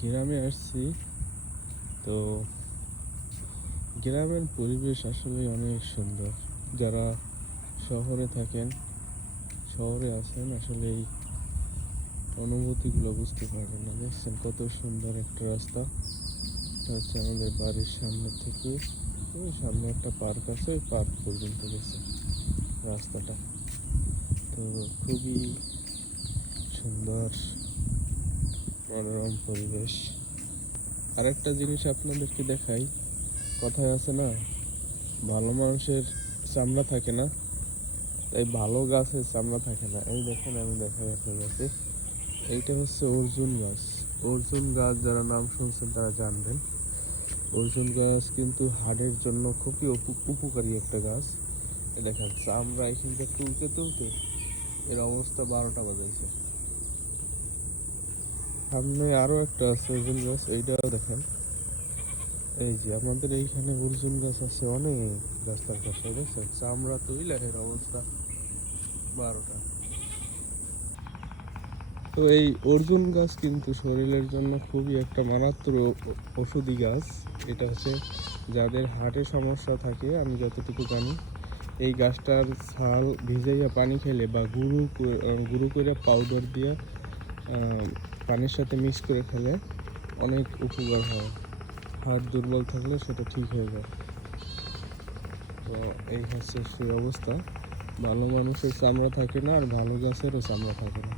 গ্রামে আসছি। তো গ্রামের পরিবেশ আসলে অনেক সুন্দর। যারা শহরে থাকেন, শহরে আছেন, আসলে এই অনুভূতিগুলো বুঝতে পারবেন না। দেখছেন কত সুন্দর একটা রাস্তা। এটা হচ্ছে আমাদের বাড়ির সামনে থেকে, ওই সামনে একটা পার্ক আছে, ওই পার্ক পর্যন্ত গেছে রাস্তাটা। তো খুবই সুন্দর মনোরম পরিবেশ। আরেকটা জিনিস আপনাদেরকে দেখাই, কথায় আছে না, ভালো মানুষের চামড়া থাকে না, তাই ভালো গাছের চামড়া থাকে না। এই দেখেন, আমি দেখাই আপনাদেরকে, এইটা হচ্ছে অর্জুন গাছ। অর্জুন গাছ যারা নাম শুনছেন তারা জানবেন। অর্জুন গাছ কিন্তু হাড়ের জন্য খুবই উপকারী একটা গাছ। এ দেখেন চামড়া এখানটা তুলতে তুলতে এর অবস্থা 12টা বাজাইছে। সামনে আরো একটা আছে অর্জুন গাছ, এইটাও দেখেন। এই যে আমাদের এইখানে অর্জুন গাছ আছে অনেক, রাস্তার পাশে দেখছেন চামড়া তুইলা এর অবস্থা 12টা। তো এই অর্জুন গাছ কিন্তু শরীরের জন্য খুবই একটা মারাত্মক ওষুধি গাছ। এটা হচ্ছে যাদের হার্টের সমস্যা থাকে, আমি যতটুকু জানি, এই গাছটার ছাল ভিজাইয়া পানি খেলে বা গুঁড়ো করে পাউডার দিয়ে পানির সাথে মিক্স করে খেলে অনেক উপকার হয়। হার্ট দুর্বল থাকলে সেটা ঠিক হয়ে যায়। তো এই হচ্ছে সেই অবস্থা। ভালো মানুষের চামড়া থাকে না, আর ভালো গাছেরও চামড়া থাকে না।